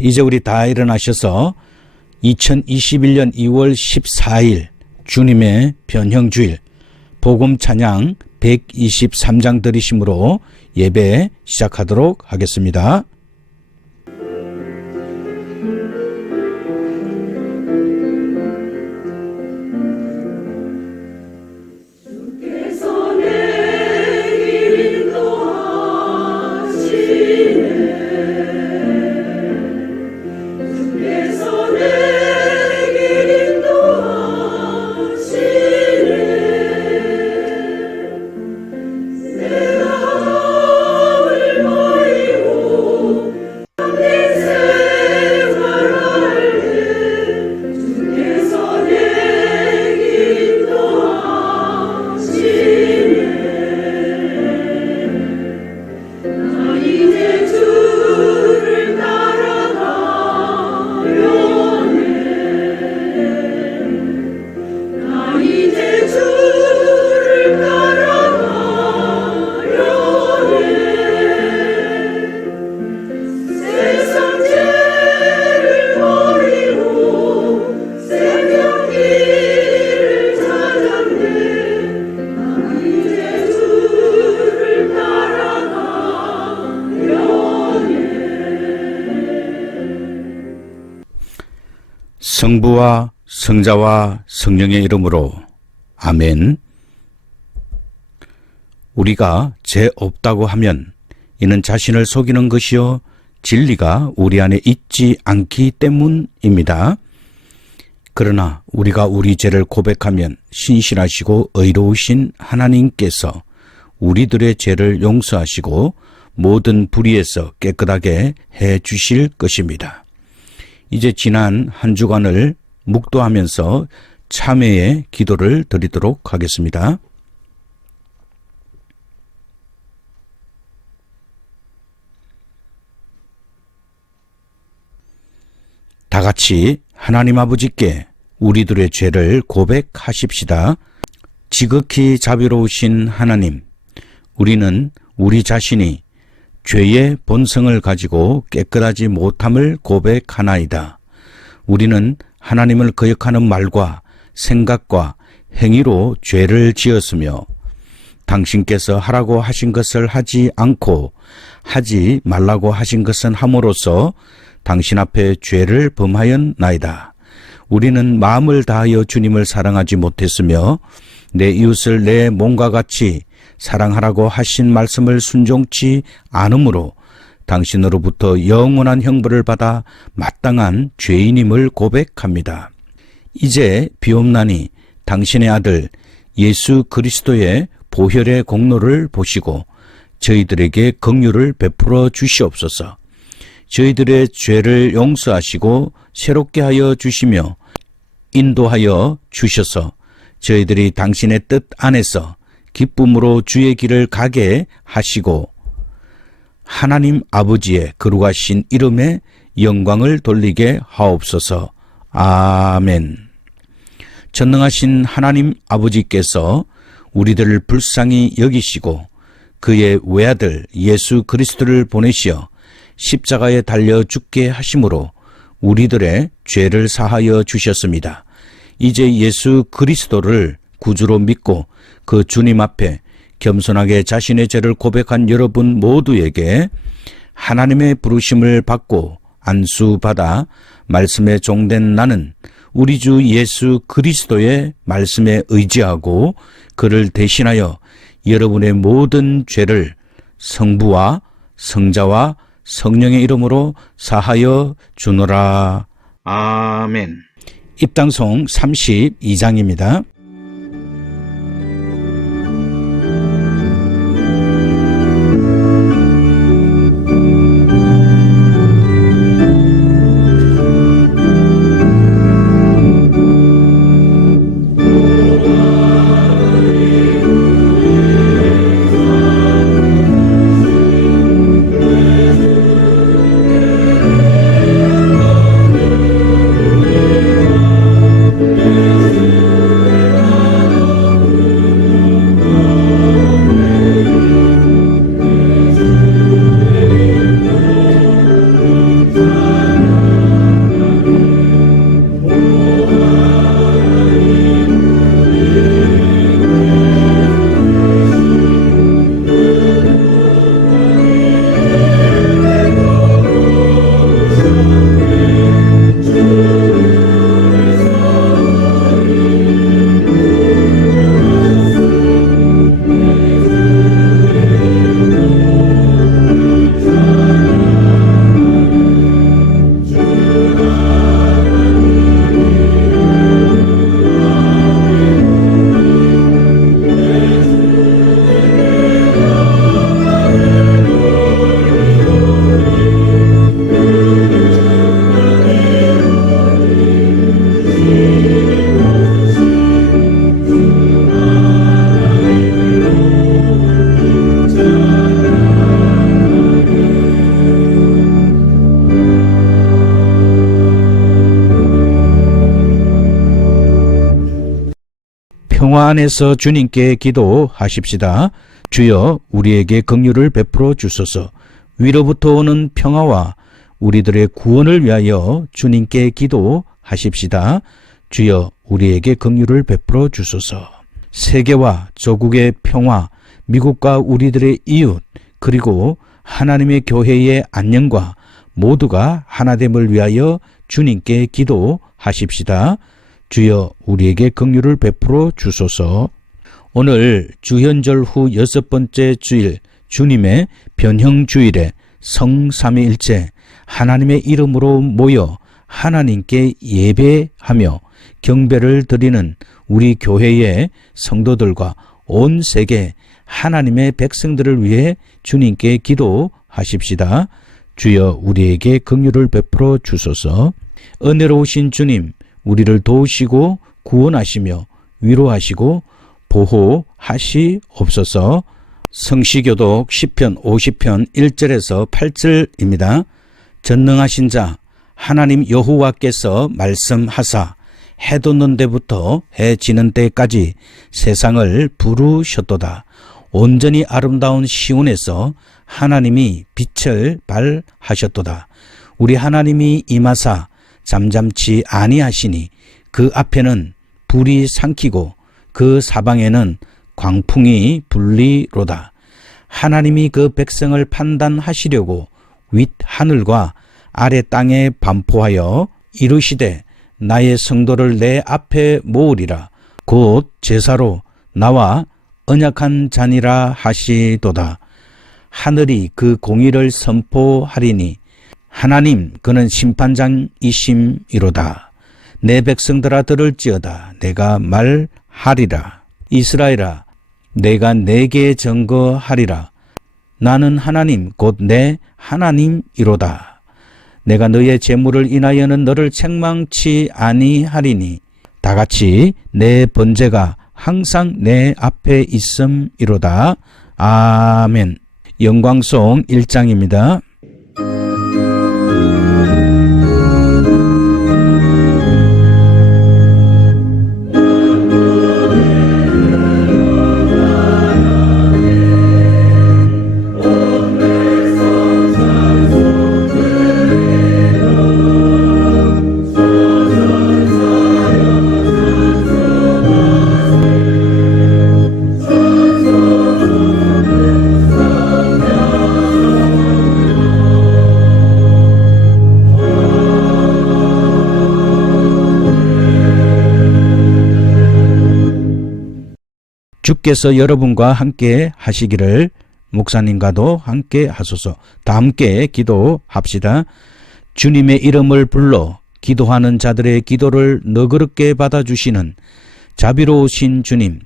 이제 우리 다 일어나셔서 2021년 2월 14일 주님의 변형주일 복음 찬양 123장 들으심으로 예배 시작하도록 하겠습니다. 성부와 성자와 성령의 이름으로 아멘. 우리가 죄 없다고 하면 이는 자신을 속이는 것이요 진리가 우리 안에 있지 않기 때문입니다. 그러나 우리가 우리 죄를 고백하면 신실하시고 의로우신 하나님께서 우리들의 죄를 용서하시고 모든 불의에서 깨끗하게 해 주실 것입니다. 이제 지난 한 주간을 묵도하면서 참회의 기도를 드리도록 하겠습니다. 다 같이 하나님 아버지께 우리들의 죄를 고백하십시다. 지극히 자비로우신 하나님, 우리는 우리 자신이 죄의 본성을 가지고 깨끗하지 못함을 고백하나이다. 우리는 하나님을 거역하는 말과 생각과 행위로 죄를 지었으며 당신께서 하라고 하신 것을 하지 않고 하지 말라고 하신 것은 함으로써 당신 앞에 죄를 범하였나이다. 우리는 마음을 다하여 주님을 사랑하지 못했으며 내 이웃을 내 몸과 같이 사랑하라고 하신 말씀을 순종치 않으므로 당신으로부터 영원한 형벌을 받아 마땅한 죄인임을 고백합니다. 이제 비옵나니 당신의 아들 예수 그리스도의 보혈의 공로를 보시고 저희들에게 긍휼을 베풀어 주시옵소서. 저희들의 죄를 용서하시고 새롭게 하여 주시며 인도하여 주셔서 저희들이 당신의 뜻 안에서 기쁨으로 주의 길을 가게 하시고 하나님 아버지의 거룩하신 이름에 영광을 돌리게 하옵소서. 아멘. 전능하신 하나님 아버지께서 우리들을 불쌍히 여기시고 그의 외아들 예수 그리스도를 보내시어 십자가에 달려 죽게 하심으로 우리들의 죄를 사하여 주셨습니다. 이제 예수 그리스도를 구주로 믿고 그 주님 앞에 겸손하게 자신의 죄를 고백한 여러분 모두에게 하나님의 부르심을 받고 안수받아 말씀에 종된 나는 우리 주 예수 그리스도의 말씀에 의지하고 그를 대신하여 여러분의 모든 죄를 성부와 성자와 성령의 이름으로 사하여 주노라. 아멘. 입당송 32장입니다. 평화 안에서 주님께 기도하십시다. 주여 우리에게 긍휼을 베풀어 주소서. 위로부터 오는 평화와 우리들의 구원을 위하여 주님께 기도하십시다. 주여 우리에게 긍휼을 베풀어 주소서. 세계와 조국의 평화, 미국과 우리들의 이웃, 그리고 하나님의 교회의 안녕과 모두가 하나됨을 위하여 주님께 기도하십시다. 주여 우리에게 긍휼을 베풀어 주소서. 오늘 주현절 후 6번째 주일, 주님의 변형주일에 성삼위일체 하나님의 이름으로 모여 하나님께 예배하며 경배를 드리는 우리 교회의 성도들과 온 세계 하나님의 백성들을 위해 주님께 기도하십시다. 주여 우리에게 긍휼을 베풀어 주소서. 은혜로우신 주님, 우리를 도우시고 구원하시며 위로하시고 보호하시옵소서. 성시교독 10편 50편 1절에서 8절입니다. 전능하신 자 하나님 여호와께서 말씀하사 해 돋는 데부터 해 지는 때까지 세상을 부르셨도다. 온전히 아름다운 시온에서 하나님이 빛을 발하셨도다. 우리 하나님이 임하사 잠잠치 아니하시니 그 앞에는 불이 삼키고 그 사방에는 광풍이 불리로다. 하나님이 그 백성을 판단하시려고 윗 하늘과 아래 땅에 반포하여 이르시되 나의 성도를 내 앞에 모으리라. 곧 제사로 나와 언약한 자니라 하시도다. 하늘이 그 공의를 선포하리니 하나님 그는 심판장이심이로다. 내 백성들아 들을지어다. 내가 말하리라. 이스라엘아 내가 내게 증거하리라. 나는 하나님 곧 내 하나님이로다. 내가 너의 재물을 인하여는 너를 책망치 아니하리니 다같이 내 번제가 항상 내 앞에 있음이로다. 아멘. 영광송 1장입니다. 주께서 여러분과 함께 하시기를 목사님과도 함께 하소서. 다 함께 기도합시다. 주님의 이름을 불러 기도하는 자들의 기도를 너그럽게 받아주시는 자비로우신 주님,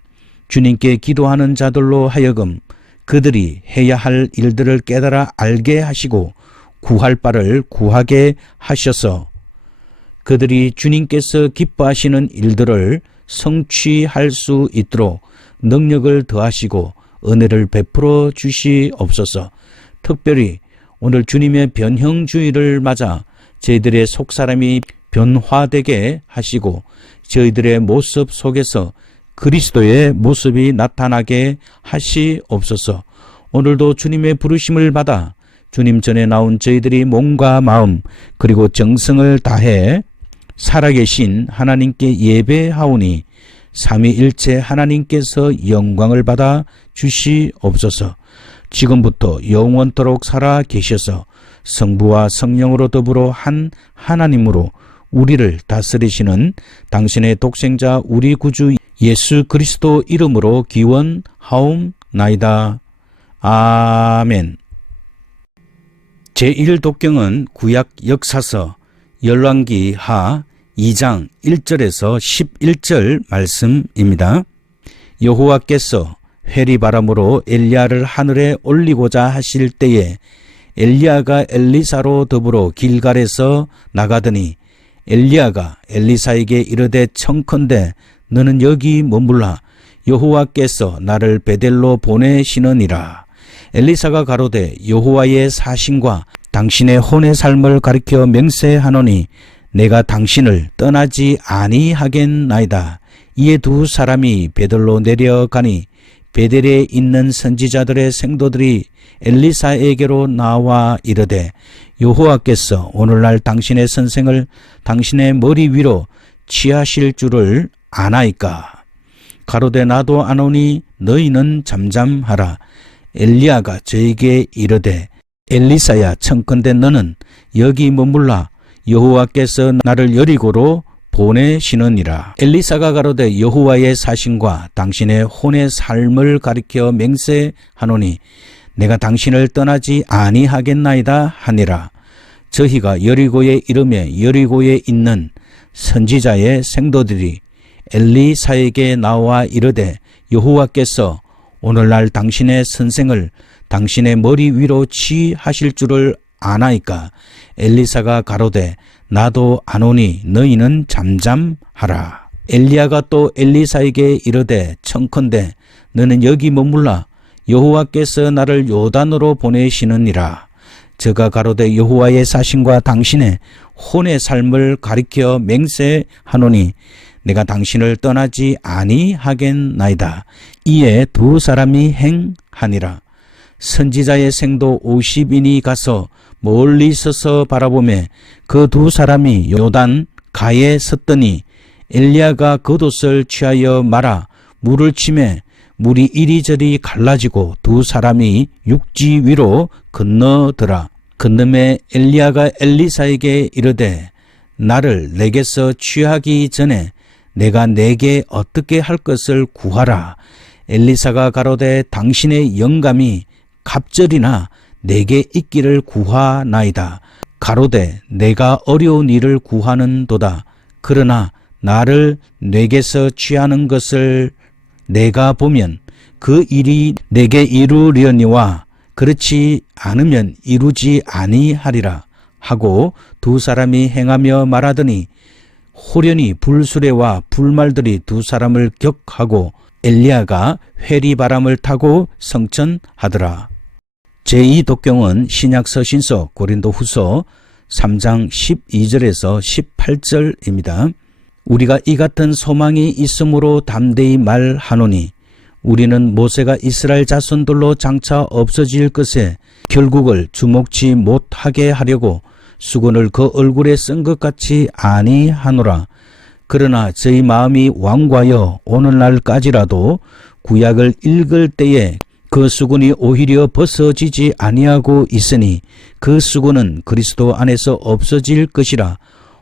주님께 기도하는 자들로 하여금 그들이 해야 할 일들을 깨달아 알게 하시고 구할 바를 구하게 하셔서 그들이 주님께서 기뻐하시는 일들을 성취할 수 있도록 능력을 더하시고 은혜를 베풀어 주시옵소서. 특별히 오늘 주님의 변형주의를 맞아 저희들의 속사람이 변화되게 하시고 저희들의 모습 속에서 그리스도의 모습이 나타나게 하시옵소서. 오늘도 주님의 부르심을 받아 주님 전에 나온 저희들이 몸과 마음 그리고 정성을 다해 살아계신 하나님께 예배하오니 삼위일체 하나님께서 영광을 받아 주시옵소서. 지금부터 영원토록 살아 계셔서 성부와 성령으로 더불어 한 하나님으로 우리를 다스리시는 당신의 독생자 우리 구주 예수 그리스도 이름으로 기원하옵나이다. 아멘. 제1독경은 구약 역사서 열왕기 하 2장 1절에서 11절 말씀입니다. 여호와께서 회리바람으로 엘리야를 하늘에 올리고자 하실 때에 엘리야가 엘리사로 더불어 길갈에서 나가더니 엘리야가 엘리사에게 이르되 청컨대 너는 여기 머물라. 여호와께서 나를 베델로 보내시느니라. 엘리사가 가로되 여호와의 사신과 당신의 혼의 삶을 가리켜 맹세하노니 내가 당신을 떠나지 아니하겠나이다. 이에 두 사람이 베들로 내려가니 베델에 있는 선지자들의 생도들이 엘리사에게로 나와 이르되 여호와께서 오늘날 당신의 선생을 당신의 머리 위로 취하실 줄을 아나이까. 가로되 나도 아노니 너희는 잠잠하라. 엘리야가 저에게 이르되 엘리사야, 청컨대 너는 여기 머물라. 여호와께서 나를 여리고로 보내시느니라. 엘리사가 가로되 여호와의 사신과 당신의 혼의 삶을 가리켜 맹세하노니 내가 당신을 떠나지 아니하겠나이다 하니라. 저희가 여리고에 이르매 여리고에 있는 선지자의 생도들이 엘리사에게 나와 이르되 여호와께서 오늘날 당신의 선생을 당신의 머리 위로 취하실 줄을 아나이까. 엘리사가 가로되 나도 아노니 너희는 잠잠하라. 엘리야가 또 엘리사에게 이르되 청컨대 너는 여기 머물라. 여호와께서 나를 요단으로 보내시느니라. 저가 가로되 여호와의 사신과 당신의 혼의 삶을 가리켜 맹세하노니 내가 당신을 떠나지 아니하겠나이다. 이에 두 사람이 행하니라. 선지자의 생도 50인이 가서 멀리 서서 바라보매 그 두 사람이 요단 가에 섰더니 엘리야가 겉옷을 취하여 말아 물을 치매 물이 이리저리 갈라지고 두 사람이 육지 위로 건너더라. 건너매 엘리야가 엘리사에게 이르되 나를 내게서 취하기 전에 내가 내게 어떻게 할 것을 구하라. 엘리사가 가로되 당신의 영감이 갑절이나 내게 있기를 구하나이다. 가로되 내가 어려운 일을 구하는도다. 그러나 나를 내게서 취하는 것을 내가 보면 그 일이 내게 이루려니와 그렇지 않으면 이루지 아니하리라 하고 두 사람이 행하며 말하더니 호련히 불수레와 불말들이 두 사람을 격하고 엘리야가 회리바람을 타고 성천하더라. 제2독경은 신약서신서 고린도후서 3장 12절에서 18절입니다. 우리가 이 같은 소망이 있으므로 담대히 말하노니 우리는 모세가 이스라엘 자손들로 장차 없어질 것에 결국을 주목치 못하게 하려고 수건을 그 얼굴에 쓴 것 같이 아니하노라. 그러나 저희 마음이 완고하여 오늘날까지라도 구약을 읽을 때에 그 수건이 오히려 벗어지지 아니하고 있으니 그 수건은 그리스도 안에서 없어질 것이라.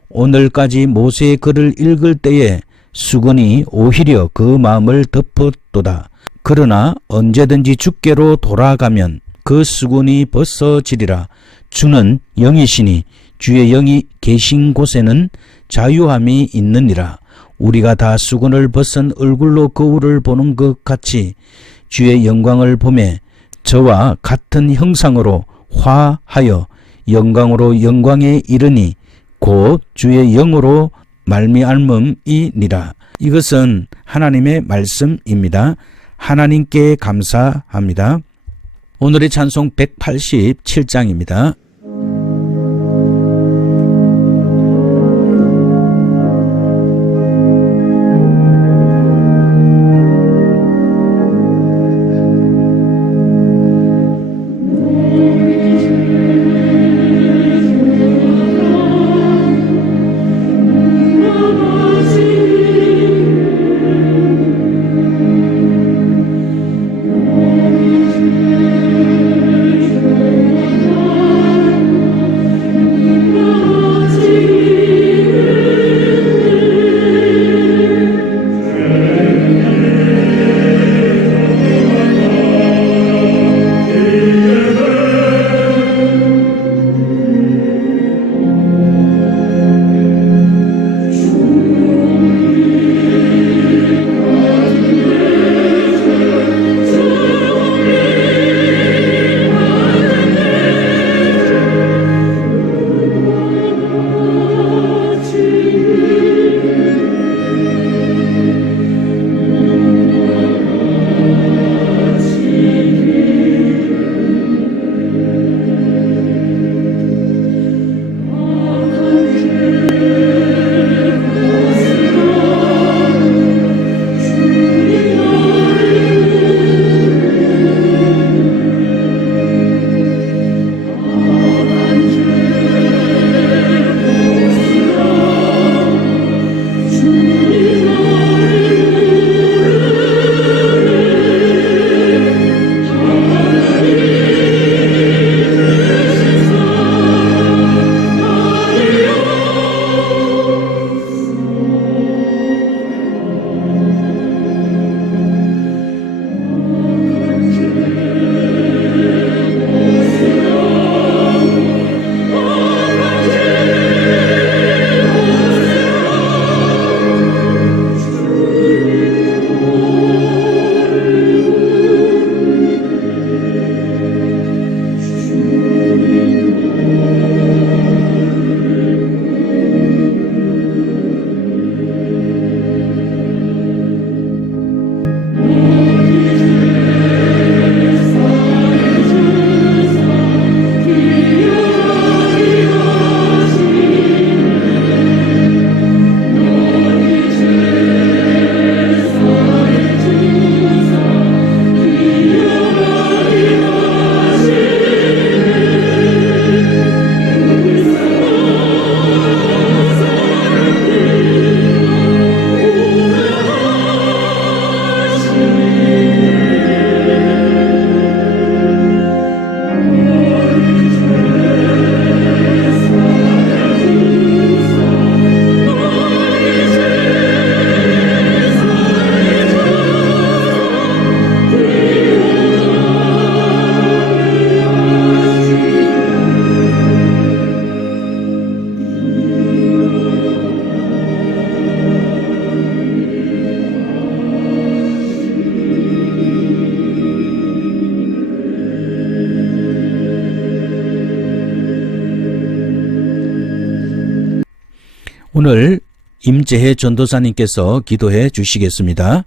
오늘까지 모세의 글을 읽을 때에 수건이 오히려 그 마음을 덮었도다. 그러나 언제든지 주께로 돌아가면 그 수건이 벗어지리라. 주는 영이시니 주의 영이 계신 곳에는 자유함이 있느니라. 우리가 다 수건을 벗은 얼굴로 거울을 보는 것 같이 주의 영광을 보매 저와 같은 형상으로 화하여 영광으로 영광에 이르니 곧 주의 영으로 말미암음이니라. 이것은 하나님의 말씀입니다. 하나님께 감사합니다. 오늘의 찬송 187장입니다. 오늘 임재혜 전도사님께서 기도해 주시겠습니다.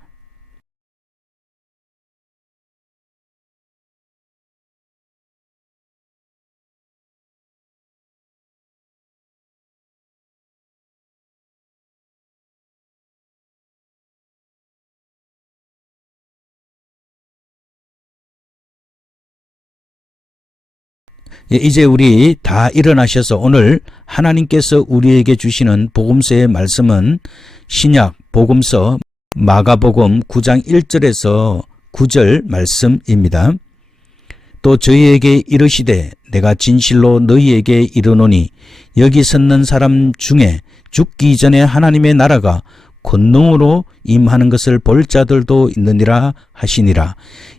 이제 우리 다 일어나셔서 오늘 하나님께서 우리에게 주시는 복음서의 말씀은 신약 복음서 마가복음 9장 1절에서 9절 말씀입니다. 또 저희에게 이르시되 내가 진실로 너희에게 이르노니 여기 섰는 사람 중에 죽기 전에 하나님의 나라가 권능으로 임하는 것을 볼 자들도 있느니라 하시니라.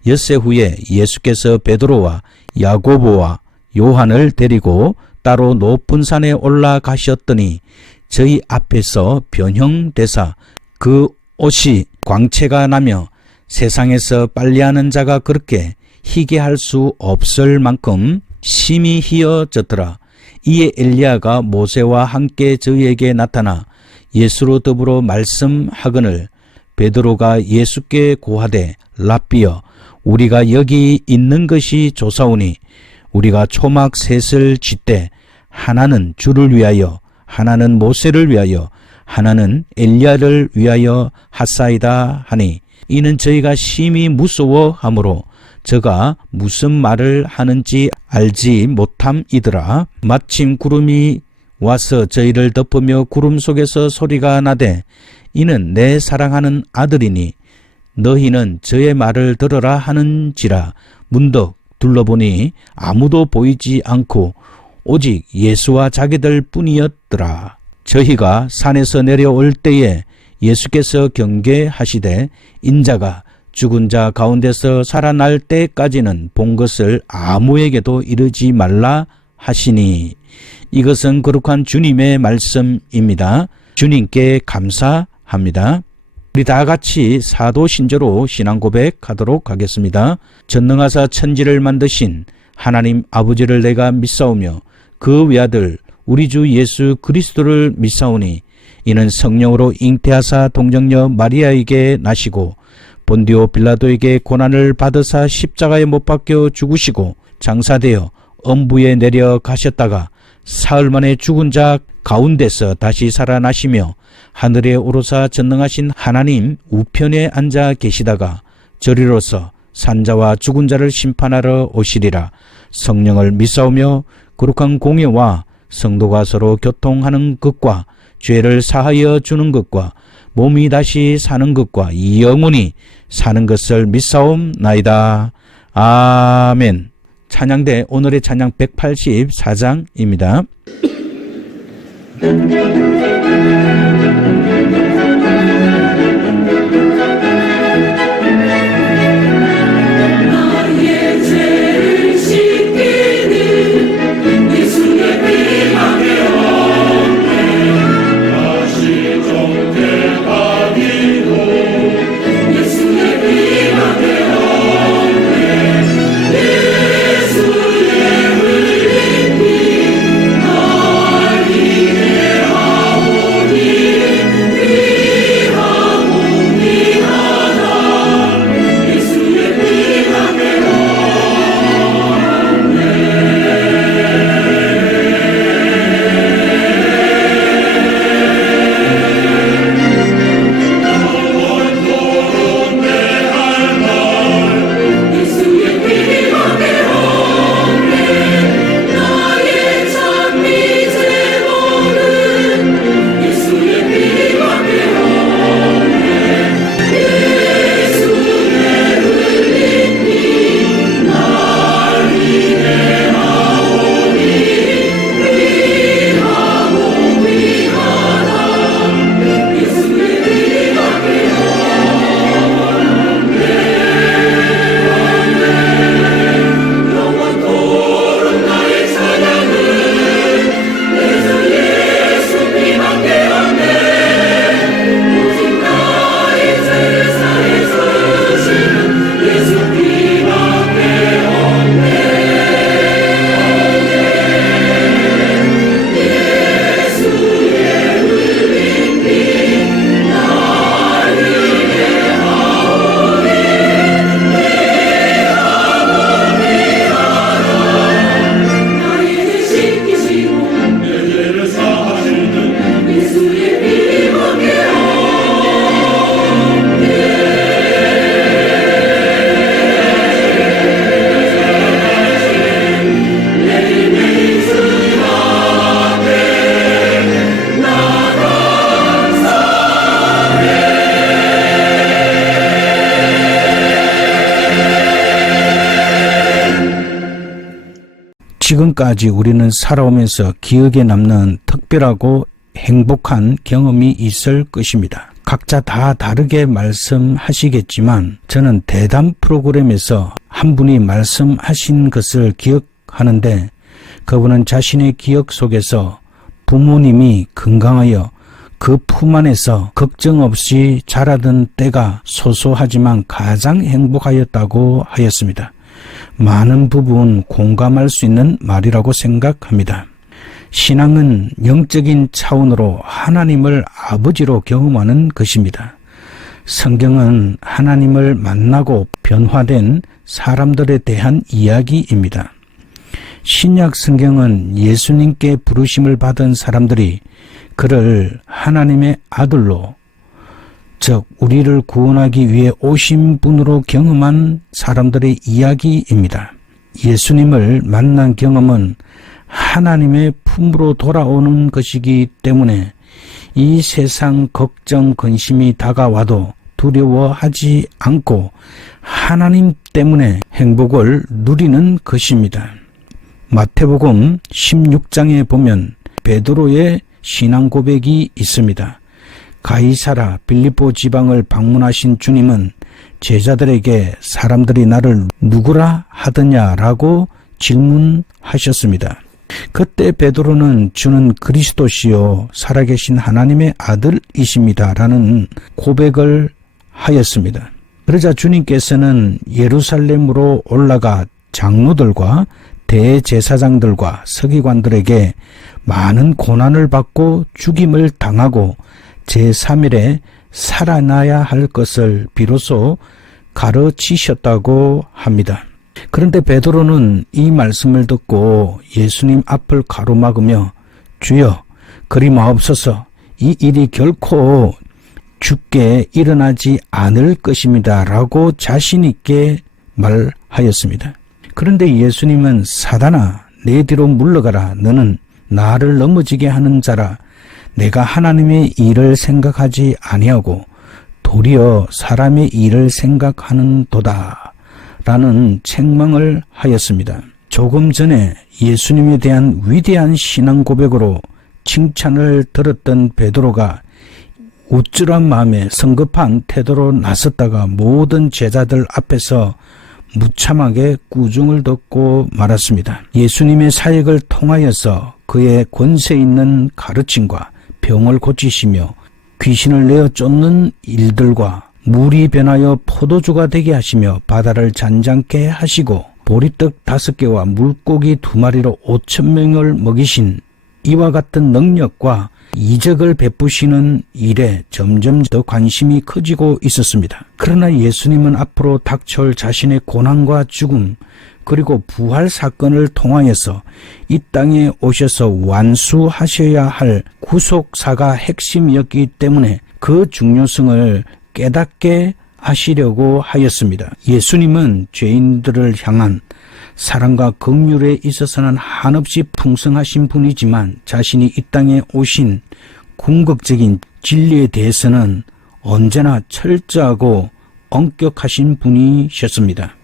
엿새 후에 예수께서 베드로와 야고보와 요한을 데리고 따로 높은 산에 올라가셨더니 저희 앞에서 변형되사 그 옷이 광채가 나며 세상에서 빨래하는 자가 그렇게 희게 할 수 없을 만큼 심히 희어졌더라. 이에 엘리야가 모세와 함께 저희에게 나타나 예수로 더불어 말씀하거늘 베드로가 예수께 고하되 랍비여 우리가 여기 있는 것이 좋사오니 우리가 초막 셋을 짓되 하나는 주를 위하여 하나는 모세를 위하여 하나는 엘리야를 위하여 하사이다 하니 이는 저희가 심히 무서워하므로 저가 무슨 말을 하는지 알지 못함이더라. 마침 구름이 와서 저희를 덮으며 구름 속에서 소리가 나되 이는 내 사랑하는 아들이니 너희는 저의 말을 들어라 하는지라. 문득 둘러보니 아무도 보이지 않고 오직 예수와 자기들 뿐이었더라. 저희가 산에서 내려올 때에 예수께서 경계하시되 인자가 죽은 자 가운데서 살아날 때까지는 본 것을 아무에게도 이르지 말라 하시니 이것은 거룩한 주님의 말씀입니다. 주님께 감사합니다. 우리 다 같이 사도신조로 신앙 고백하도록 하겠습니다. 전능하사 천지를 만드신 하나님 아버지를 내가 믿사오며 그 외아들 우리 주 예수 그리스도를 믿사오니 이는 성령으로 잉태하사 동정녀 마리아에게 나시고 본디오 빌라도에게 고난을 받으사 십자가에 못 박혀 죽으시고 장사되어 엄부에 내려가셨다가 사흘 만에 죽은 자 가운데서 다시 살아나시며 하늘에 오르사 전능하신 하나님 우편에 앉아 계시다가 저리로서 산자와 죽은 자를 심판하러 오시리라. 성령을 믿사오며 거룩한 공예와 성도가 서로 교통하는 것과 죄를 사하여 주는 것과 몸이 다시 사는 것과 영원히 사는 것을 믿사옵나이다. 아멘. 찬양대 오늘의 찬양 184장입니다. 지금까지 우리는 살아오면서 기억에 남는 특별하고 행복한 경험이 있을 것입니다. 각자 다 다르게 말씀하시겠지만 저는 대담 프로그램에서 한 분이 말씀하신 것을 기억하는데 그분은 자신의 기억 속에서 부모님이 건강하여 그 품 안에서 걱정 없이 자라던 때가 소소하지만 가장 행복하였다고 하였습니다. 많은 부분 공감할 수 있는 말이라고 생각합니다. 신앙은 영적인 차원으로 하나님을 아버지로 경험하는 것입니다. 성경은 하나님을 만나고 변화된 사람들에 대한 이야기입니다. 신약 성경은 예수님께 부르심을 받은 사람들이 그를 하나님의 아들로, 즉 우리를 구원하기 위해 오신 분으로 경험한 사람들의 이야기입니다. 예수님을 만난 경험은 하나님의 품으로 돌아오는 것이기 때문에 이 세상 걱정, 근심이 다가와도 두려워하지 않고 하나님 때문에 행복을 누리는 것입니다. 마태복음 16장에 보면 베드로의 신앙 고백이 있습니다. 가이사라 빌립보 지방을 방문하신 주님은 제자들에게 사람들이 나를 누구라 하더냐라고 질문하셨습니다. 그때 베드로는 주는 그리스도시요 살아계신 하나님의 아들이십니다 라는 고백을 하였습니다. 그러자 주님께서는 예루살렘으로 올라가 장로들과 대제사장들과 서기관들에게 많은 고난을 받고 죽임을 당하고 제3일에 살아나야 할 것을 비로소 가르치셨다고 합니다. 그런데 베드로는 이 말씀을 듣고 예수님 앞을 가로막으며 주여 그리 마옵소서 이 일이 결코 주께 일어나지 않을 것입니다 라고 자신 있게 말하였습니다. 그런데 예수님은 사단아 내 뒤로 물러가라 너는 나를 넘어지게 하는 자라 내가 하나님의 일을 생각하지 아니하고 도리어 사람의 일을 생각하는도다 라는 책망을 하였습니다. 조금 전에 예수님에 대한 위대한 신앙 고백으로 칭찬을 들었던 베드로가 우쭐한 마음에 성급한 태도로 나섰다가 모든 제자들 앞에서 무참하게 꾸중을 듣고 말았습니다. 예수님의 사역을 통하여서 그의 권세 있는 가르침과 병을 고치시며 귀신을 내어 쫓는 일들과 물이 변하여 포도주가 되게 하시며 바다를 잔잔케 하시고 보리떡 5개와 물고기 2마리로 5,000명을 먹이신 이와 같은 능력과 이적을 베푸시는 일에 점점 더 관심이 커지고 있었습니다. 그러나 예수님은 앞으로 닥쳐올 자신의 고난과 죽음 그리고 부활 사건을 통하여서 이 땅에 오셔서 완수하셔야 할 구속사가 핵심이었기 때문에 그 중요성을 깨닫게 하시려고 하였습니다. 예수님은 죄인들을 향한 사랑과 긍휼에 있어서는 한없이 풍성하신 분이지만 자신이 이 땅에 오신 궁극적인 진리에 대해서는 언제나 철저하고 엄격하신 분이셨습니다.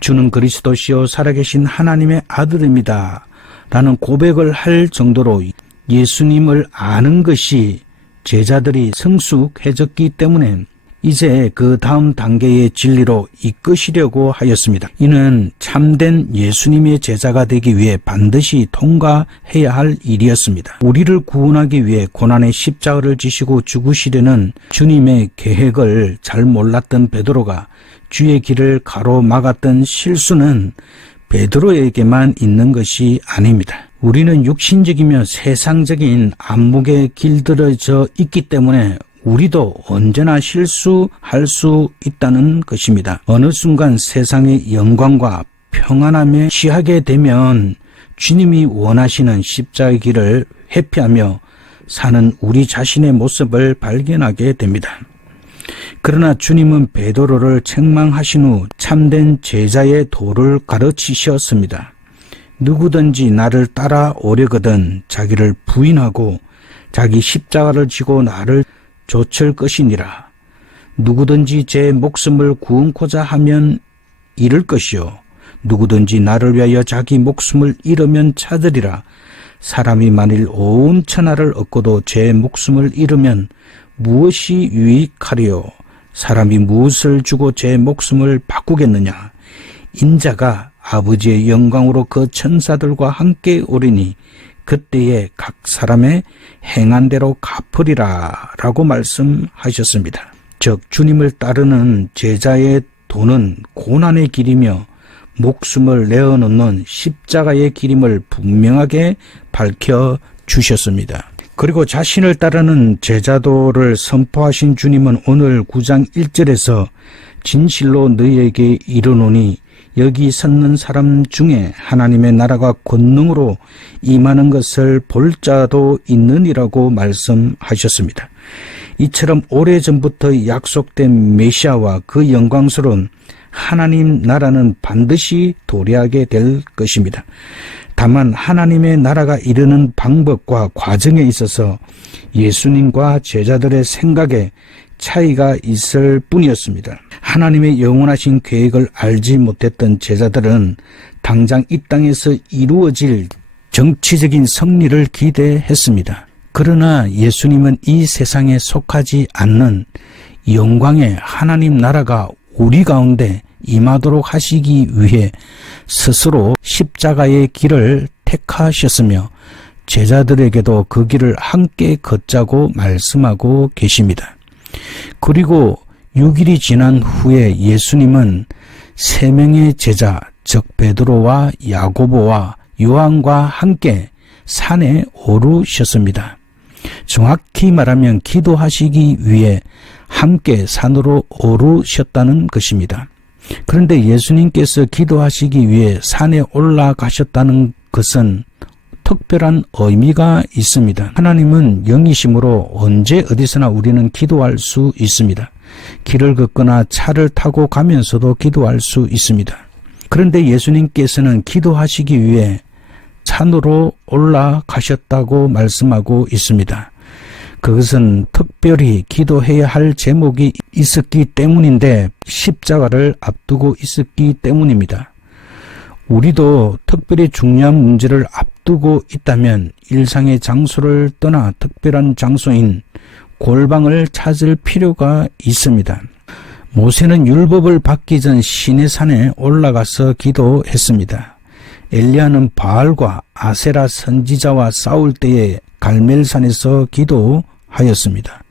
주는 그리스도시요 살아계신 하나님의 아들입니다 라는 고백을 할 정도로 예수님을 아는 것이 제자들이 성숙해졌기 때문에 이제 그 다음 단계의 진리로 이끄시려고 하였습니다. 이는 참된 예수님의 제자가 되기 위해 반드시 통과해야 할 일이었습니다. 우리를 구원하기 위해 고난의 십자가를 지시고 죽으시려는 주님의 계획을 잘 몰랐던 베드로가 주의 길을 가로막았던 실수는 베드로에게만 있는 것이 아닙니다. 우리는 육신적이며 세상적인 안목에 길들여져 있기 때문에 우리도 언제나 실수할 수 있다는 것입니다. 어느 순간 세상의 영광과 평안함에 취하게 되면 주님이 원하시는 십자가의 길을 회피하며 사는 우리 자신의 모습을 발견하게 됩니다. 그러나 주님은 베드로를 책망하신 후 참된 제자의 도를 가르치셨습니다. 누구든지 나를 따라오려거든 자기를 부인하고 자기 십자가를 지고 나를 좇을 것이니라. 누구든지 제 목숨을 구원코자 하면 잃을 것이요 누구든지 나를 위하여 자기 목숨을 잃으면 찾으리라. 사람이 만일 온 천하를 얻고도 제 목숨을 잃으면 무엇이 유익하리요? 사람이 무엇을 주고 제 목숨을 바꾸겠느냐? 인자가 아버지의 영광으로 그 천사들과 함께 오리니 그때에 각 사람의 행한 대로 갚으리라 라고 말씀하셨습니다. 즉 주님을 따르는 제자의 도는 고난의 길이며 목숨을 내어놓는 십자가의 길임을 분명하게 밝혀주셨습니다. 그리고 자신을 따르는 제자도를 선포하신 주님은 오늘 9장 1절에서 진실로 너희에게 이르노니 여기 섰는 사람 중에 하나님의 나라가 권능으로 임하는 것을 볼 자도 있느니라고 말씀하셨습니다. 이처럼 오래전부터 약속된 메시아와 그 영광스러운 하나님 나라는 반드시 도래하게 될 것입니다. 다만 하나님의 나라가 이르는 방법과 과정에 있어서 예수님과 제자들의 생각에 차이가 있을 뿐이었습니다. 하나님의 영원하신 계획을 알지 못했던 제자들은 당장 이 땅에서 이루어질 정치적인 승리를 기대했습니다. 그러나 예수님은 이 세상에 속하지 않는 영광의 하나님 나라가 우리 가운데 임하도록 하시기 위해 스스로 십자가의 길을 택하셨으며 제자들에게도 그 길을 함께 걷자고 말씀하고 계십니다. 그리고 6일이 지난 후에 예수님은 3명의 제자, 즉 베드로와 야고보와 요한과 함께 산에 오르셨습니다. 정확히 말하면 기도하시기 위해 함께 산으로 오르셨다는 것입니다. 그런데 예수님께서 기도하시기 위해 산에 올라가셨다는 것은 특별한 의미가 있습니다. 하나님은 영이심으로 언제 어디서나 우리는 기도할 수 있습니다. 길을 걷거나 차를 타고 가면서도 기도할 수 있습니다. 그런데 예수님께서는 기도하시기 위해 산으로 올라가셨다고 말씀하고 있습니다. 그것은 특별히 기도해야 할 제목이 있었기 때문인데 십자가를 앞두고 있었기 때문입니다. 우리도 특별히 중요한 문제를 앞두고 있다면 일상의 장소를 떠나 특별한 장소인 골방을 찾을 필요가 있습니다. 모세는 율법을 받기 전 시내산에 올라가서 기도했습니다. 엘리야는 바알과 아세라 선지자와 싸울 때에 갈멜산에서 기도하였습니다.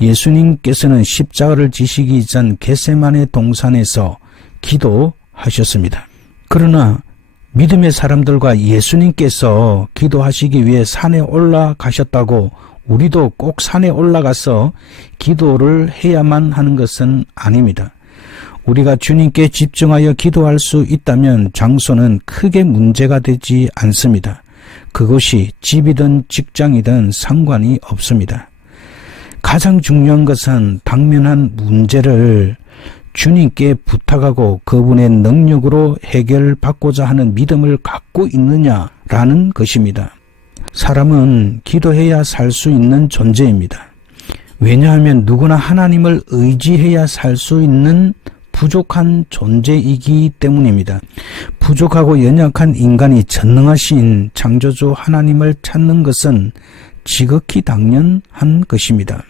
예수님께서는 십자가를 지시기 전 겟세마네 동산에서 기도하셨습니다. 그러나 믿음의 사람들과 예수님께서 기도하시기 위해 산에 올라가셨다고 우리도 꼭 산에 올라가서 기도를 해야만 하는 것은 아닙니다. 우리가 주님께 집중하여 기도할 수 있다면 장소는 크게 문제가 되지 않습니다. 그것이 집이든 직장이든 상관이 없습니다. 가장 중요한 것은 당면한 문제를 주님께 부탁하고 그분의 능력으로 해결받고자 하는 믿음을 갖고 있느냐라는 것입니다. 사람은 기도해야 살 수 있는 존재입니다. 왜냐하면 누구나 하나님을 의지해야 살 수 있는 부족한 존재이기 때문입니다. 부족하고 연약한 인간이 전능하신 창조주 하나님을 찾는 것은 지극히 당연한 것입니다.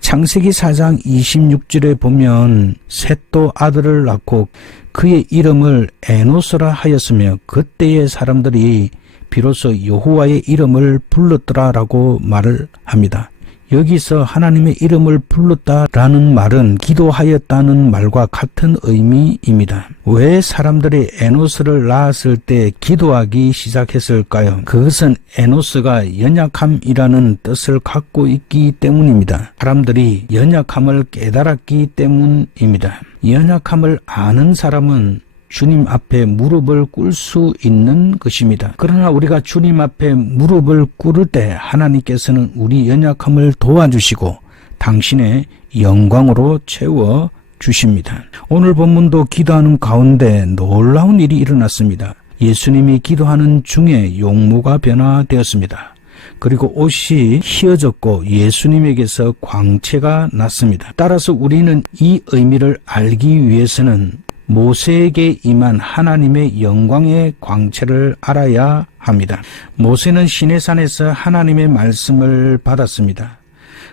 창세기 4장 26절에 보면 셋도 아들을 낳고 그의 이름을 에노스라 하였으며 그때의 사람들이 비로소 여호와의 이름을 불렀더라라고 말을 합니다. 여기서 하나님의 이름을 불렀다라는 말은 기도하였다는 말과 같은 의미입니다. 왜 사람들이 에노스를 낳았을 때 기도하기 시작했을까요? 그것은 에노스가 연약함이라는 뜻을 갖고 있기 때문입니다. 사람들이 연약함을 깨달았기 때문입니다. 연약함을 아는 사람은 주님 앞에 무릎을 꿇을 수 있는 것입니다. 그러나 우리가 주님 앞에 무릎을 꿇을 때 하나님께서는 우리 연약함을 도와주시고 당신의 영광으로 채워 주십니다. 오늘 본문도 기도하는 가운데 놀라운 일이 일어났습니다. 예수님이 기도하는 중에 용모가 변화되었습니다. 그리고 옷이 휘어졌고 예수님에게서 광채가 났습니다. 따라서 우리는 이 의미를 알기 위해서는 모세에게 임한 하나님의 영광의 광채를 알아야 합니다. 모세는 시내산에서 하나님의 말씀을 받았습니다.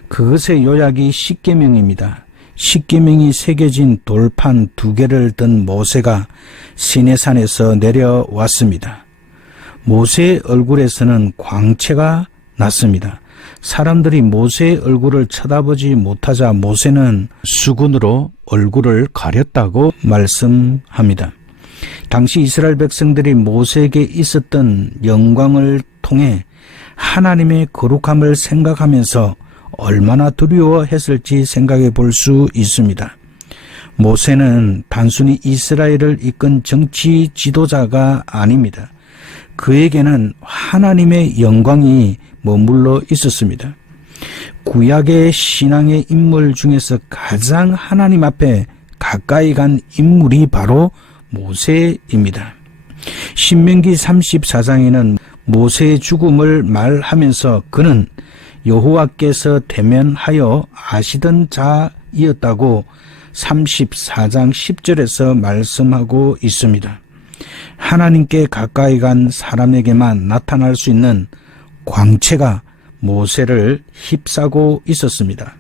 그것의 요약이 십계명입니다. 십계명이 새겨진 돌판 2개를 든 모세가 시내산에서 내려왔습니다. 모세의 얼굴에서는 광채가 났습니다. 사람들이 모세의 얼굴을 쳐다보지 못하자 모세는 수건으로 얼굴을 가렸다고 말씀합니다. 당시 이스라엘 백성들이 모세에게 있었던 영광을 통해 하나님의 거룩함을 생각하면서 얼마나 두려워했을지 생각해 볼 수 있습니다. 모세는 단순히 이스라엘을 이끈 정치 지도자가 아닙니다. 그에게는 하나님의 영광이 머물러 있었습니다. 구약의 신앙의 인물 중에서 가장 하나님 앞에 가까이 간 인물이 바로 모세입니다. 신명기 34장에는 모세의 죽음을 말하면서 그는 여호와께서 대면하여 아시던 자이었다고 34장 10절에서 말씀하고 있습니다. 하나님께 가까이 간 사람에게만 나타날 수 있는 광채가 모세를 휩싸고 있었습니다.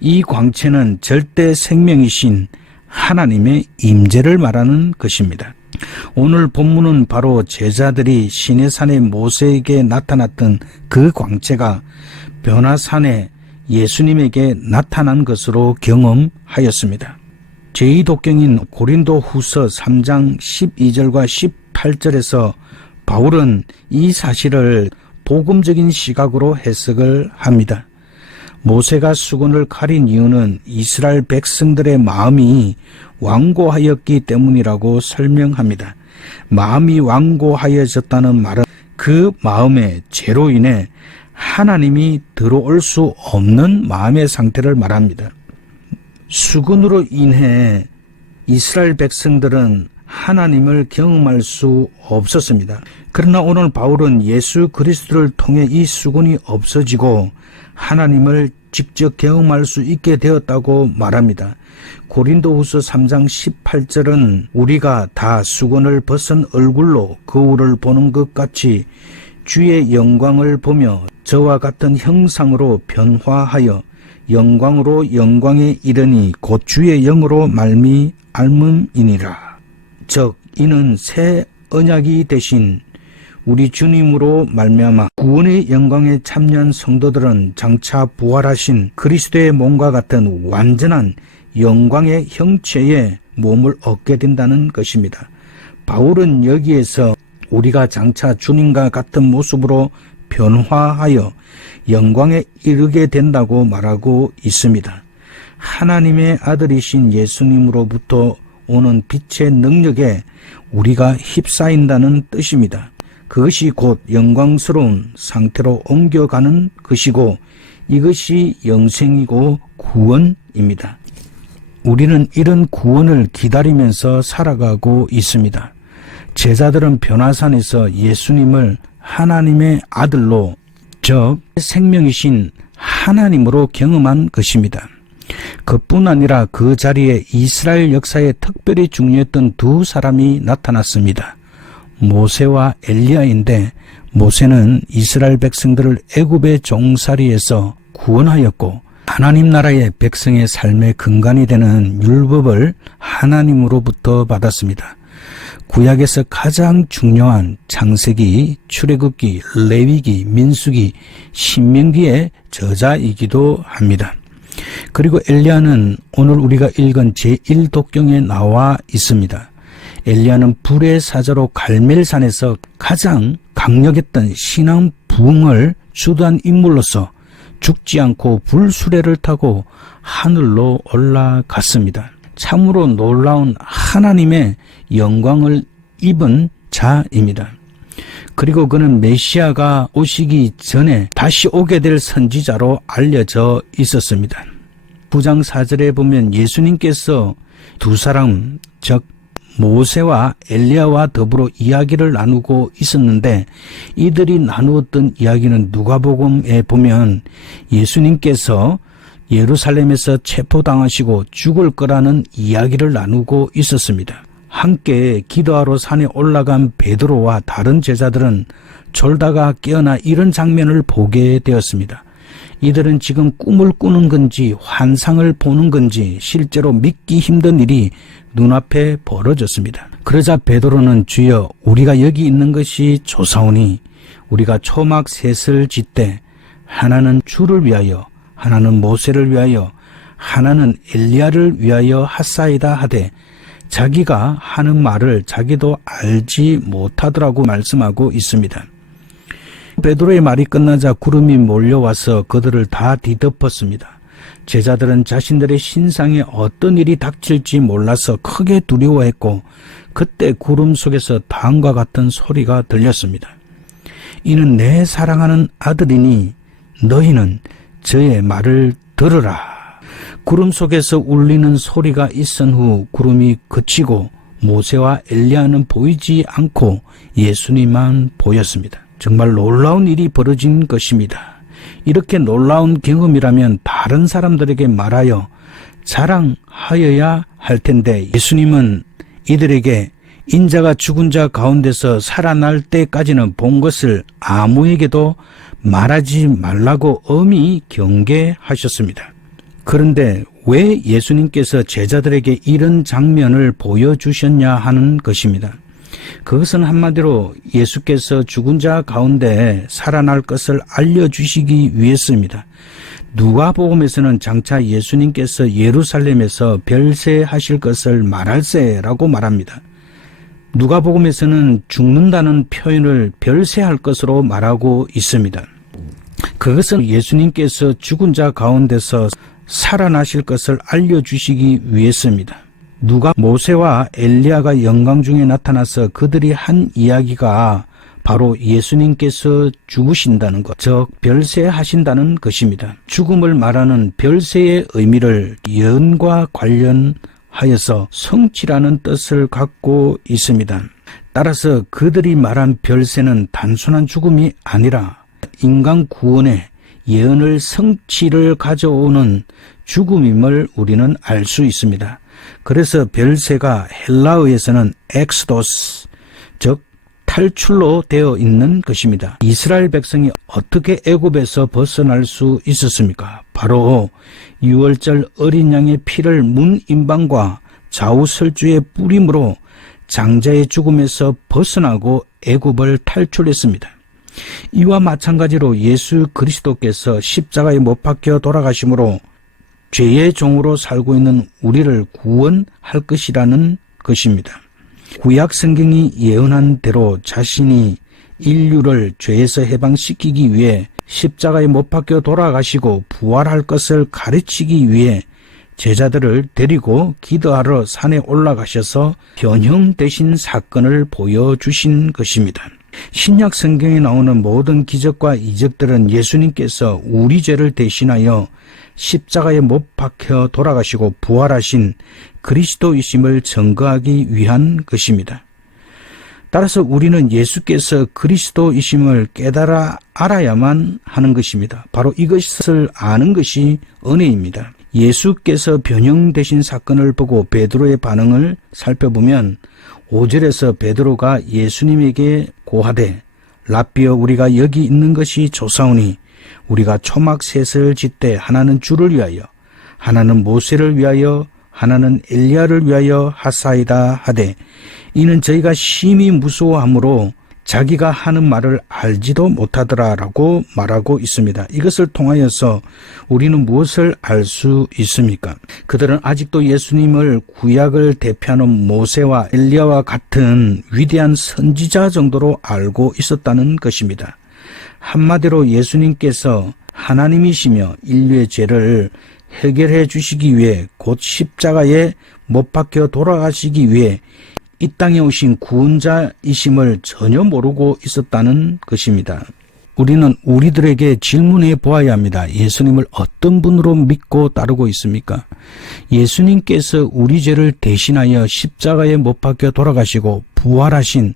이 광채는 절대 생명이신 하나님의 임재를 말하는 것입니다. 오늘 본문은 바로 제자들이 시내산의 모세에게 나타났던 그 광채가 변화산에 예수님에게 나타난 것으로 경험하였습니다. 제2독경인 고린도 후서 3장 12절과 18절에서 바울은 이 사실을 복음적인 시각으로 해석을 합니다. 모세가 수건을 가린 이유는 이스라엘 백성들의 마음이 완고하였기 때문이라고 설명합니다. 마음이 완고하여졌다는 말은 그 마음의 죄로 인해 하나님이 들어올 수 없는 마음의 상태를 말합니다. 수건으로 인해 이스라엘 백성들은 하나님을 경험할 수 없었습니다. 그러나 오늘 바울은 예수 그리스도를 통해 이 수건이 없어지고 하나님을 직접 경험할 수 있게 되었다고 말합니다. 고린도후서 3장 18절은 우리가 다 수건을 벗은 얼굴로 거울을 보는 것 같이 주의 영광을 보며 저와 같은 형상으로 변화하여 영광으로 영광에 이르니 곧 주의 영으로 말미암음이니라. 즉 이는 새 언약이 되신 우리 주님으로 말미암아 구원의 영광에 참여한 성도들은 장차 부활하신 그리스도의 몸과 같은 완전한 영광의 형체의 몸을 얻게 된다는 것입니다. 바울은 여기에서 우리가 장차 주님과 같은 모습으로 변화하여 영광에 이르게 된다고 말하고 있습니다. 하나님의 아들이신 예수님으로부터 오는 빛의 능력에 우리가 휩싸인다는 뜻입니다. 그것이 곧 영광스러운 상태로 옮겨가는 것이고 이것이 영생이고 구원입니다. 우리는 이런 구원을 기다리면서 살아가고 있습니다. 제자들은 변화산에서 예수님을 하나님의 아들로, 즉 생명이신 하나님으로 경험한 것입니다. 그뿐 아니라 그 자리에 이스라엘 역사에 특별히 중요했던 두 사람이 나타났습니다. 모세와 엘리야인데 모세는 이스라엘 백성들을 애굽의 종살이에서 구원하였고 하나님 나라의 백성의 삶의 근간이 되는 율법을 하나님으로부터 받았습니다. 구약에서 가장 중요한 창세기, 출애굽기, 레위기, 민수기, 신명기의 저자이기도 합니다. 그리고 엘리야는 오늘 우리가 읽은 제1독경에 나와 있습니다. 엘리야는 불의 사자로 갈멜산에서 가장 강력했던 신앙 부흥을 주도한 인물로서 죽지 않고 불수레를 타고 하늘로 올라갔습니다. 참으로 놀라운 하나님의 영광을 입은 자입니다. 그리고 그는 메시아가 오시기 전에 다시 오게 될 선지자로 알려져 있었습니다. 9장 4절에 보면 예수님께서 두 사람, 즉 모세와 엘리야와 더불어 이야기를 나누고 있었는데 이들이 나누었던 이야기는 누가복음에 보면 예수님께서 예루살렘에서 체포당하시고 죽을 거라는 이야기를 나누고 있었습니다. 함께 기도하러 산에 올라간 베드로와 다른 제자들은 졸다가 깨어나 이런 장면을 보게 되었습니다. 이들은 지금 꿈을 꾸는 건지 환상을 보는 건지 실제로 믿기 힘든 일이 눈앞에 벌어졌습니다. 그러자 베드로는 주여 우리가 여기 있는 것이 좋사오니 우리가 초막 셋을 짓되 하나는 주를 위하여 하나는 모세를 위하여 하나는 엘리야를 위하여 하사이다 하되 자기가 하는 말을 자기도 알지 못하더라고 말씀하고 있습니다. 베드로의 말이 끝나자 구름이 몰려와서 그들을 다 뒤덮었습니다. 제자들은 자신들의 신상에 어떤 일이 닥칠지 몰라서 크게 두려워했고 그때 구름 속에서 다음과 같은 소리가 들렸습니다. 이는 내 사랑하는 아들이니 너희는 저의 말을 들으라. 구름 속에서 울리는 소리가 있은 후 구름이 그치고 모세와 엘리야는 보이지 않고 예수님만 보였습니다. 정말 놀라운 일이 벌어진 것입니다. 이렇게 놀라운 경험이라면 다른 사람들에게 말하여 자랑하여야 할 텐데 예수님은 이들에게 인자가 죽은 자 가운데서 살아날 때까지는 본 것을 아무에게도 말하지 말라고 엄히 경계하셨습니다. 그런데 왜 예수님께서 제자들에게 이런 장면을 보여주셨냐 하는 것입니다. 그것은 한마디로 예수께서 죽은 자 가운데 살아날 것을 알려주시기 위해서입니다. 누가복음에서는 장차 예수님께서 예루살렘에서 별세하실 것을 말할세라고 말합니다. 누가복음에서는 죽는다는 표현을 별세할 것으로 말하고 있습니다. 그것은 예수님께서 죽은 자 가운데서 살아나실 것을 알려주시기 위해서입니다. 누가 모세와 엘리야가 영광 중에 나타나서 그들이 한 이야기가 바로 예수님께서 죽으신다는 것, 즉 별세하신다는 것입니다. 죽음을 말하는 별세의 의미를 예언과 관련하여서 성취라는 뜻을 갖고 있습니다. 따라서 그들이 말한 별세는 단순한 죽음이 아니라 인간 구원의 예언을 성취를 가져오는 죽음임을 우리는 알 수 있습니다. 그래서 별세가 헬라어에서는 엑스도스, 즉 탈출로 되어 있는 것입니다. 이스라엘 백성이 어떻게 애굽에서 벗어날 수 있었습니까? 바로 유월절 어린 양의 피를 문 임방과 좌우설주에 뿌림으로 장자의 죽음에서 벗어나고 애굽을 탈출했습니다. 이와 마찬가지로 예수 그리스도께서 십자가에 못 박혀 돌아가심으로 죄의 종으로 살고 있는 우리를 구원할 것이라는 것입니다. 구약 성경이 예언한 대로 자신이 인류를 죄에서 해방시키기 위해 십자가에 못 박혀 돌아가시고 부활할 것을 가르치기 위해 제자들을 데리고 기도하러 산에 올라가셔서 변형되신 사건을 보여주신 것입니다. 신약 성경에 나오는 모든 기적과 이적들은 예수님께서 우리 죄를 대신하여 십자가에 못 박혀 돌아가시고 부활하신 그리스도이심을 증거하기 위한 것입니다. 따라서 우리는 예수께서 그리스도이심을 깨달아 알아야만 하는 것입니다. 바로 이것을 아는 것이 은혜입니다. 예수께서 변형되신 사건을 보고 베드로의 반응을 살펴보면 5절에서 베드로가 예수님에게 고하되 랍비여 우리가 여기 있는 것이 좋사오니 우리가 초막 셋을 짓되 하나는 주를 위하여 하나는 모세를 위하여 하나는 엘리야를 위하여 하사이다 하되 이는 저희가 심히 무서워하므로 자기가 하는 말을 알지도 못하더라라고 말하고 있습니다. 이것을 통하여서 우리는 무엇을 알 수 있습니까? 그들은 아직도 예수님을 구약을 대표하는 모세와 엘리야와 같은 위대한 선지자 정도로 알고 있었다는 것입니다. 한마디로 예수님께서 하나님이시며 인류의 죄를 해결해 주시기 위해 곧 십자가에 못 박혀 돌아가시기 위해 이 땅에 오신 구원자이심을 전혀 모르고 있었다는 것입니다. 우리는 우리들에게 질문해 보아야 합니다. 예수님을 어떤 분으로 믿고 따르고 있습니까? 예수님께서 우리 죄를 대신하여 십자가에 못 박혀 돌아가시고 부활하신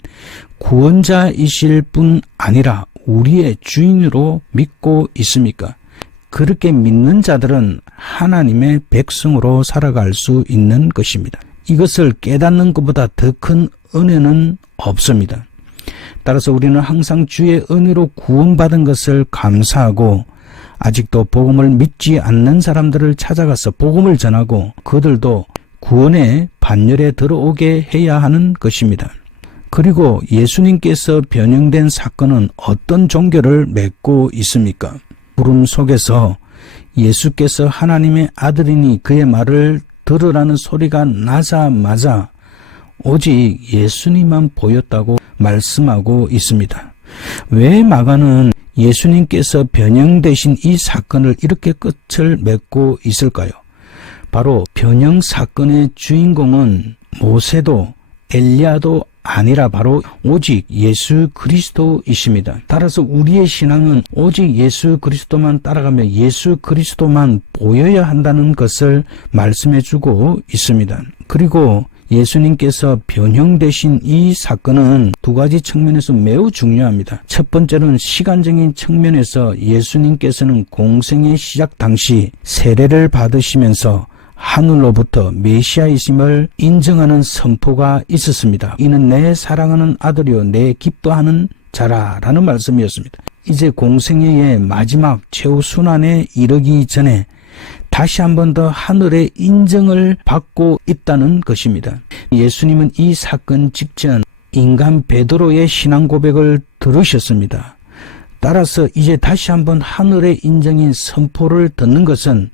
구원자이실 뿐 아니라 우리의 주인으로 믿고 있습니까? 그렇게 믿는 자들은 하나님의 백성으로 살아갈 수 있는 것입니다. 이것을 깨닫는 것보다 더 큰 은혜는 없습니다. 따라서 우리는 항상 주의 은혜로 구원받은 것을 감사하고 아직도 복음을 믿지 않는 사람들을 찾아가서 복음을 전하고 그들도 구원의 반열에 들어오게 해야 하는 것입니다. 그리고 예수님께서 변형된 사건은 어떤 종교를 맺고 있습니까? 구름 속에서 예수께서 하나님의 아들이니 그의 말을 들으라는 소리가 나자마자 오직 예수님만 보였다고 말씀하고 있습니다. 왜 마가는 예수님께서 변형되신 이 사건을 이렇게 끝을 맺고 있을까요? 바로 변형 사건의 주인공은 모세도 엘리야도 아니라 바로 오직 예수 그리스도이십니다. 따라서 우리의 신앙은 오직 예수 그리스도만 따라가며 예수 그리스도만 보여야 한다는 것을 말씀해주고 있습니다. 그리고 예수님께서 변형되신 이 사건은 두 가지 측면에서 매우 중요합니다. 첫 번째는 시간적인 측면에서 예수님께서는 공생의 시작 당시 세례를 받으시면서 하늘로부터 메시아이심을 인정하는 선포가 있었습니다. 이는 내 사랑하는 아들이요 내 기뻐하는 자라라는 말씀이었습니다. 이제 공생애의 마지막 최후 순환에 이르기 전에 다시 한 번 더 하늘의 인정을 받고 있다는 것입니다. 예수님은 이 사건 직전 인간 베드로의 신앙 고백을 들으셨습니다. 따라서 이제 다시 한번 하늘의 인정인 선포를 듣는 것은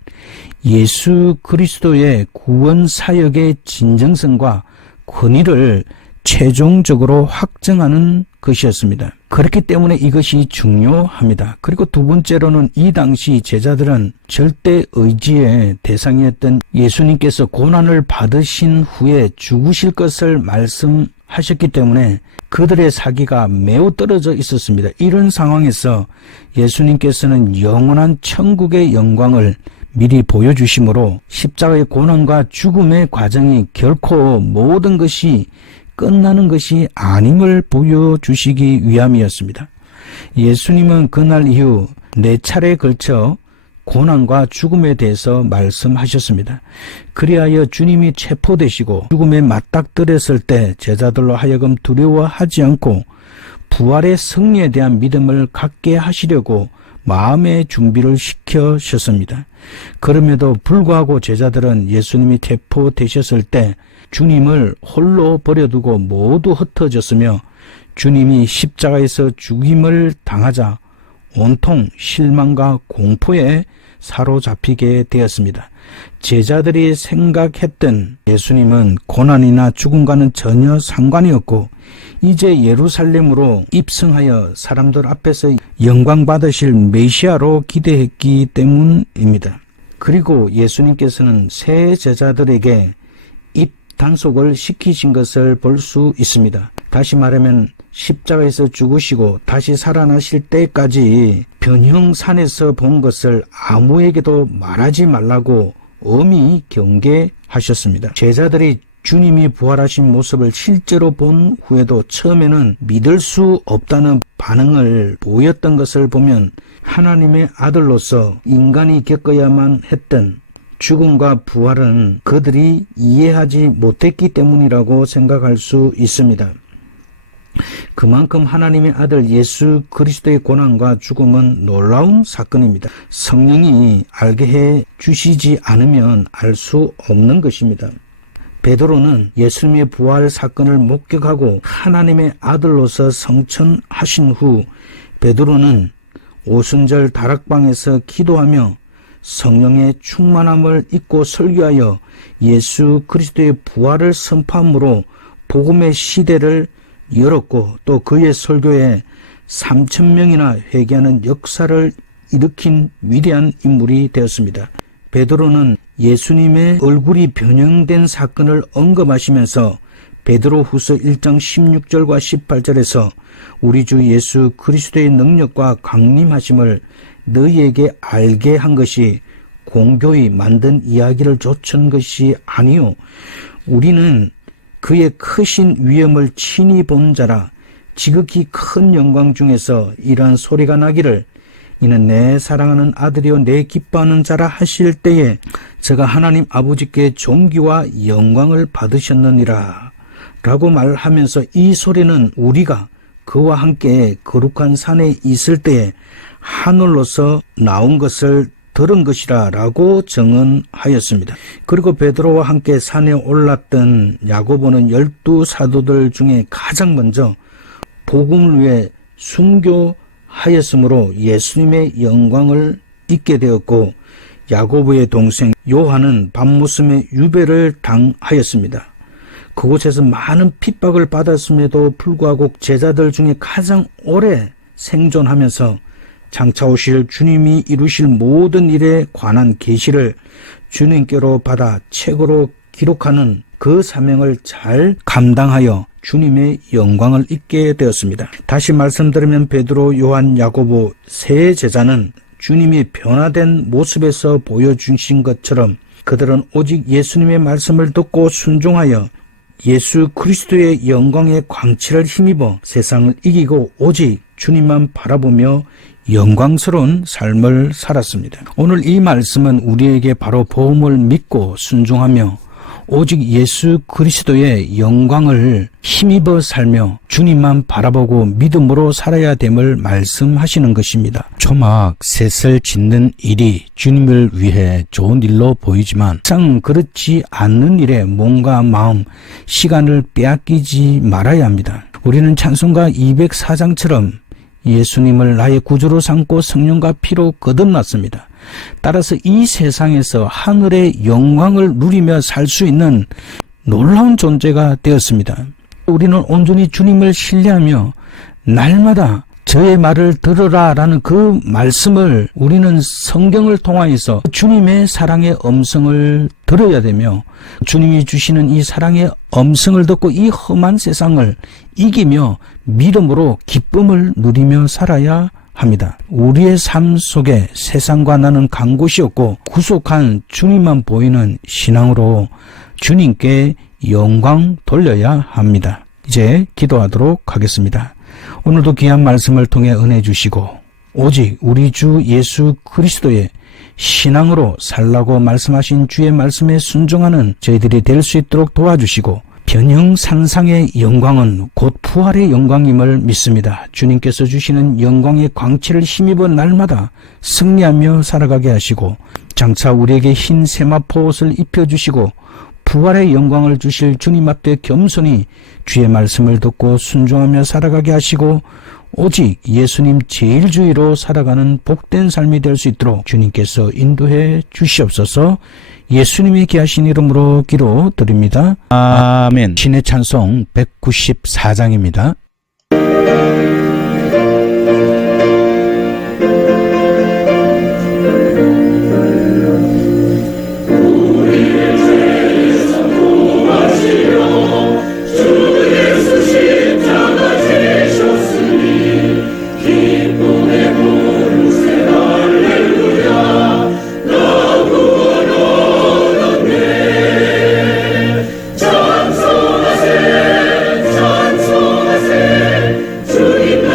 예수 그리스도의 구원 사역의 진정성과 권위를 최종적으로 확정하는 것이었습니다. 그렇기 때문에 이것이 중요합니다. 그리고 두 번째로는 이 당시 제자들은 절대 의지의 대상이었던 예수님께서 고난을 받으신 후에 죽으실 것을 말씀하셨기 때문에 그들의 사기가 매우 떨어져 있었습니다. 이런 상황에서 예수님께서는 영원한 천국의 영광을 미리 보여주심으로 십자가의 고난과 죽음의 과정이 결코 모든 것이 끝나는 것이 아님을 보여주시기 위함이었습니다. 예수님은 그날 이후 4차례에 걸쳐 고난과 죽음에 대해서 말씀하셨습니다. 그리하여 주님이 체포되시고 죽음에 맞닥뜨렸을 때 제자들로 하여금 두려워하지 않고 부활의 승리에 대한 믿음을 갖게 하시려고 마음의 준비를 시켜셨습니다. 그럼에도 불구하고 제자들은 예수님이 체포되셨을 때 주님을 홀로 버려두고 모두 흩어졌으며 주님이 십자가에서 죽임을 당하자 온통 실망과 공포에 사로잡히게 되었습니다. 제자들이 생각했던 예수님은 고난이나 죽음과는 전혀 상관이 없고 이제 예루살렘으로 입성하여 사람들 앞에서 영광 받으실 메시아로 기대했기 때문입니다. 그리고 예수님께서는 새 제자들에게 입단속을 시키신 것을 볼 수 있습니다. 다시 말하면 십자가에서 죽으시고 다시 살아나실 때까지 변형산에서 본 것을 아무에게도 말하지 말라고 엄히 경계하셨습니다. 제자들이 주님이 부활하신 모습을 실제로 본 후에도 처음에는 믿을 수 없다는 반응을 보였던 것을 보면 하나님의 아들로서 인간이 겪어야만 했던 죽음과 부활은 그들이 이해하지 못했기 때문이라고 생각할 수 있습니다. 그만큼 하나님의 아들 예수 그리스도의 고난과 죽음은 놀라운 사건입니다. 성령이 알게 해 주시지 않으면 알 수 없는 것입니다. 베드로는 예수님의 부활 사건을 목격하고 하나님의 아들로서 성천하신 후 베드로는 오순절 다락방에서 기도하며 성령의 충만함을 입고 설교하여 예수 그리스도의 부활을 선포함으로 복음의 시대를 열었고 또 그의 설교에 3,000명이나 회개하는 역사를 일으킨 위대한 인물이 되었습니다. 베드로는 예수님의 얼굴이 변형된 사건을 언급하시면서 베드로후서 1장 16절과 18절에서 우리 주 예수 그리스도의 능력과 강림하심을 너희에게 알게 한 것이 공교히 만든 이야기를 좇은 것이 아니요 우리는 그의 크신 위엄을 친히 본 자라 지극히 큰 영광 중에서 이러한 소리가 나기를 이는 내 사랑하는 아들이요 내 기뻐하는 자라 하실 때에 제가 하나님 아버지께 존귀와 영광을 받으셨느니라 라고 말하면서 이 소리는 우리가 그와 함께 거룩한 산에 있을 때에 하늘로서 나온 것을 들은 것이라 라고 증언하였습니다. 그리고 베드로와 함께 산에 올랐던 야고보는 12사도들 중에 가장 먼저 복음을 위해 순교하였으므로 예수님의 영광을 잊게 되었고, 야고보의 동생 요한은 밤모섬의 유배를 당하였습니다. 그곳에서 많은 핍박을 받았음에도 불구하고 제자들 중에 가장 오래 생존하면서 장차 오실 주님이 이루실 모든 일에 관한 계시를 주님께로 받아 책으로 기록하는 그 사명을 잘 감당하여 주님의 영광을 잊게 되었습니다. 다시 말씀드리면 베드로, 요한, 야고보 세 제자는 주님이 변화된 모습에서 보여주신 것처럼 그들은 오직 예수님의 말씀을 듣고 순종하여 예수 그리스도의 영광의 광채를 힘입어 세상을 이기고 오직 주님만 바라보며 영광스러운 삶을 살았습니다. 오늘 이 말씀은 우리에게 바로 복음을 믿고 순종하며 오직 예수 그리스도의 영광을 힘입어 살며 주님만 바라보고 믿음으로 살아야 됨을 말씀하시는 것입니다. 초막 셋을 짓는 일이 주님을 위해 좋은 일로 보이지만 항상 그렇지 않는 일에 몸과 마음, 시간을 빼앗기지 말아야 합니다. 우리는 찬송가 204장처럼 예수님을 나의 구주로 삼고 성령과 피로 거듭났습니다. 따라서 이 세상에서 하늘의 영광을 누리며 살 수 있는 놀라운 존재가 되었습니다. 우리는 온전히 주님을 신뢰하며 날마다 저의 말을 들으라 라는 그 말씀을 우리는 성경을 통하여서 주님의 사랑의 음성을 들어야 되며, 주님이 주시는 이 사랑의 음성을 듣고 이 험한 세상을 이기며 믿음으로 기쁨을 누리며 살아야 합니다. 우리의 삶 속에 세상과 나는 간 곳이 없고 구속한 주님만 보이는 신앙으로 주님께 영광 돌려야 합니다. 이제 기도하도록 하겠습니다. 오늘도 귀한 말씀을 통해 은혜 주시고 오직 우리 주 예수 그리스도의 신앙으로 살라고 말씀하신 주의 말씀에 순종하는 저희들이 될 수 있도록 도와주시고, 변형산상의 영광은 곧 부활의 영광임을 믿습니다. 주님께서 주시는 영광의 광채를 힘입어 날마다 승리하며 살아가게 하시고, 장차 우리에게 흰 세마포 옷을 입혀주시고 부활의 영광을 주실 주님 앞에 겸손히 주의 말씀을 듣고 순종하며 살아가게 하시고, 오직 예수님 제일주의로 살아가는 복된 삶이 될 수 있도록 주님께서 인도해 주시옵소서. 예수님의 귀하신 이름으로 기도드립니다. 아멘. 신의 찬송 194장입니다. 찬송하세 주님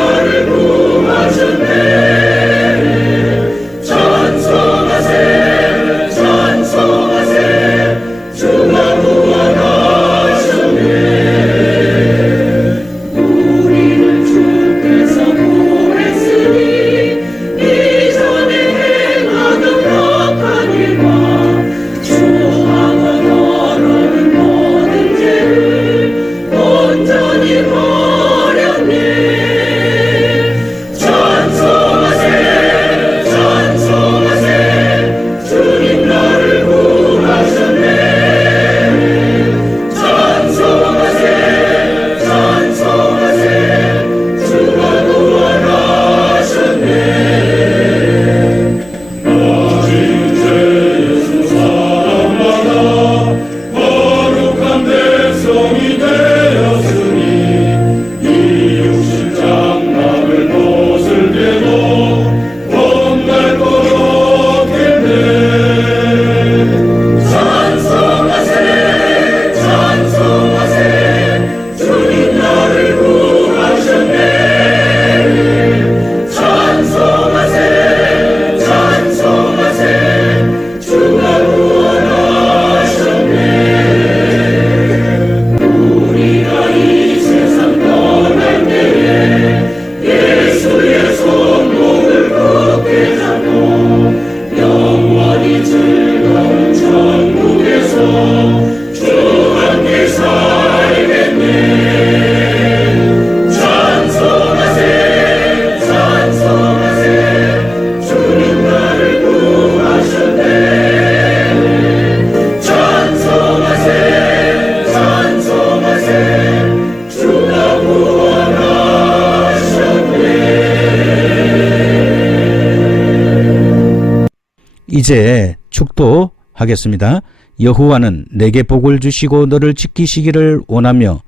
이제 축도하겠습니다. 여호와는 내게 복을 주시고 너를 지키시기를 원하며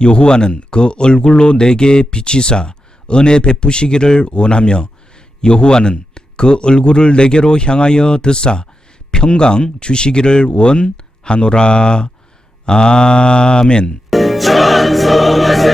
여호와는 그 얼굴로 내게 비치사 은혜 베푸시기를 원하며 여호와는 그 얼굴을 내게로 향하여 드사 평강 주시기를 원하노라. 아멘. 찬송하세